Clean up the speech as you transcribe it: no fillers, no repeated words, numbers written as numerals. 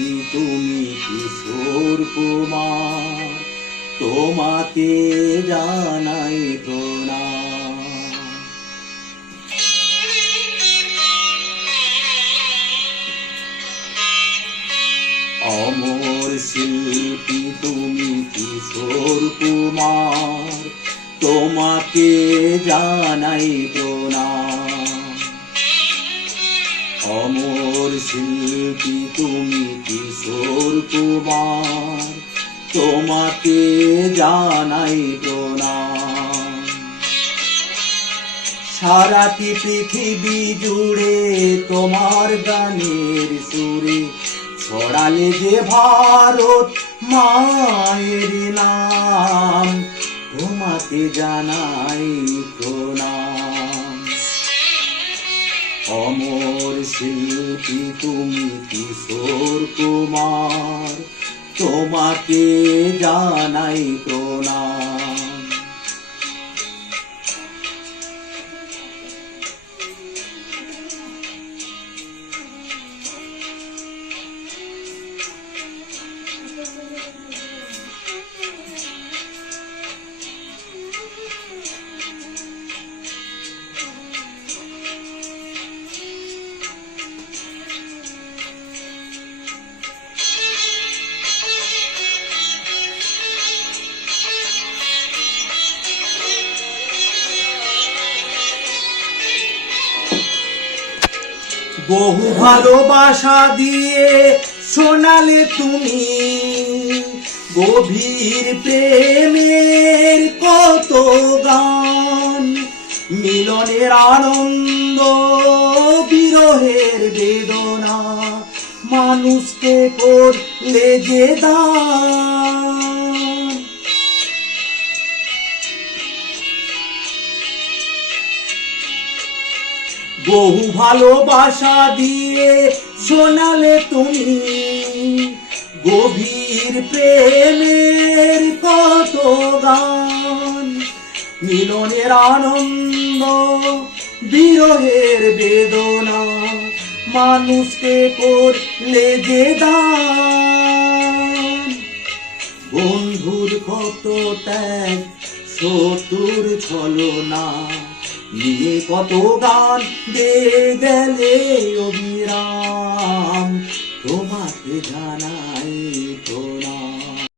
শিল্পী তুমি কিশোর কুমার, তোমাকে জানাই প্রণাম। অমর শিল্পী তুমি কিশোর কুমার, তোমাকে জানাই প্রণাম। অমর শিল্পী তুমি কিশোর কুমার, তোমাকে জানাই প্রণাম। সারাটি পৃথিবী জুড়ে তোমার গানের সুরে ছড়ালে যে ভারত মায়ের নাম, তোমাকে জানাই প্রণাম। অমর শিল্পী তুমি কিশোর কুমার, তোমাকে জানাই প্রণাম। বহু ভালোবাসা দিয়ে শোনালে তুমি গভীর প্রেমের কত গান, মিলনের আনন্দ বিরহের বেদনা মানুষকে করলে যে দান। বহু ভালোবাসা দিয়ে শোনালে তুমি গভীর প্রেমের কত গান, মিলনের আনন্দ বিরহের বেদনা মানুষকে করলে যে দান। বন্ধুর কত ত্যাগ শত্রুর ছলনা নিয়ে কত গান গেয়ে গেলে অবিরাম, তোমাকে জানাই